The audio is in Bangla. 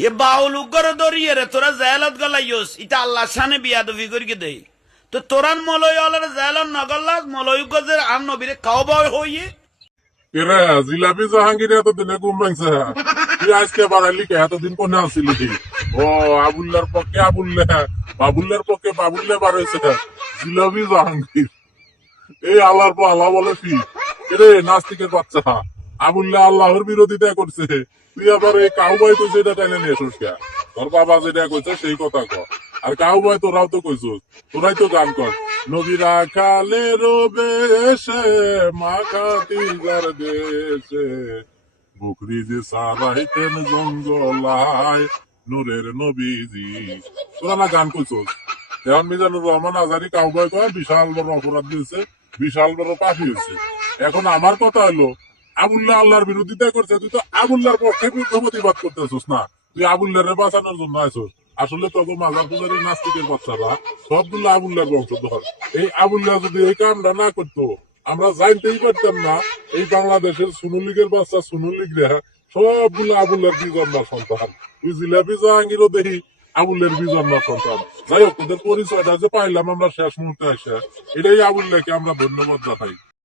এ বাউল উগ্র দরিয়ে রে তোরা জেলত গলাইস এটা আল্লাহ শানে বিয়াদবি করিকে দেই তো তোরান মলয় আলার জেলত নগল্লাস মলয় গজের আর নবীরে খাও বয় হইয়ে এরা জিলাপি জাহাঙ্গীর এতদিনে ঘুম ভাঙছে তুই আজকে বাড়াইলি কে এতদিন কোনে আসিলি ও আবুল্লার পক্ষে বাবুল্লার পক্ষে বাবুল্লে বাড়াইছে জিলাপি জাহাঙ্গীর এই আল্লাহর পর আল্লাহ বলে ফি এরে নাস্তিকের বাচ্চা আবুল্লাহ আল্লাহর বিরোধিতা করছে তুই আবার এই কাউ ভাই কইছে এটা টাইনে নিয়ে আসিস কে তোর বাবা যেটা কইছে সেই কথা ক আর কাউ ভাই তোরাও তো কইছিস তোরাই তো গান কর নবীরা কালের বেশে মাখাতিজার দেশে বুকরি যে সারাইতেন জঙ্গলায় নূরের নবীজি তোরা না গান কইছিস এখন মিজানুর রহমান আজারি কাউ ভাই কয় বিশাল বড় অপরাধ দিয়েছে বিশাল বড় পাপি হয়েছে এখন আমার কথা হলো আবুল্লাহ আল্লাহর বিরোধিতা করছে তুই তো আবুল্লাহর পক্ষে প্রতিবাদ করতেছিস না তুই আবুল্লাহরে বাঁচানোর জন্য আইসস আসলে তখন মাজার পূজারি নাস্তিকের বাচ্চারা সবগুলো আবুল্লাহর বংশধর এই আবুল্লাহ যদি এই কামটা না করতো আমরা জানতেই পারতাম না এই বাংলাদেশের সুনুলীগের বাচ্চা সুনুলীগ রেহা সবগুলো আবুল্লাহর বিজন্মার সন্তান তুই জিলাপি জাহাঙ্গীরও দেখি আবুল্লের বিজন্মার সন্তান যাই হোক ওদের পরিচয়টা যে পাইলাম আমরা শেষ মুহূর্তে এসে এটাই আবুল্লাহকে আমরা ধন্যবাদ জানাই।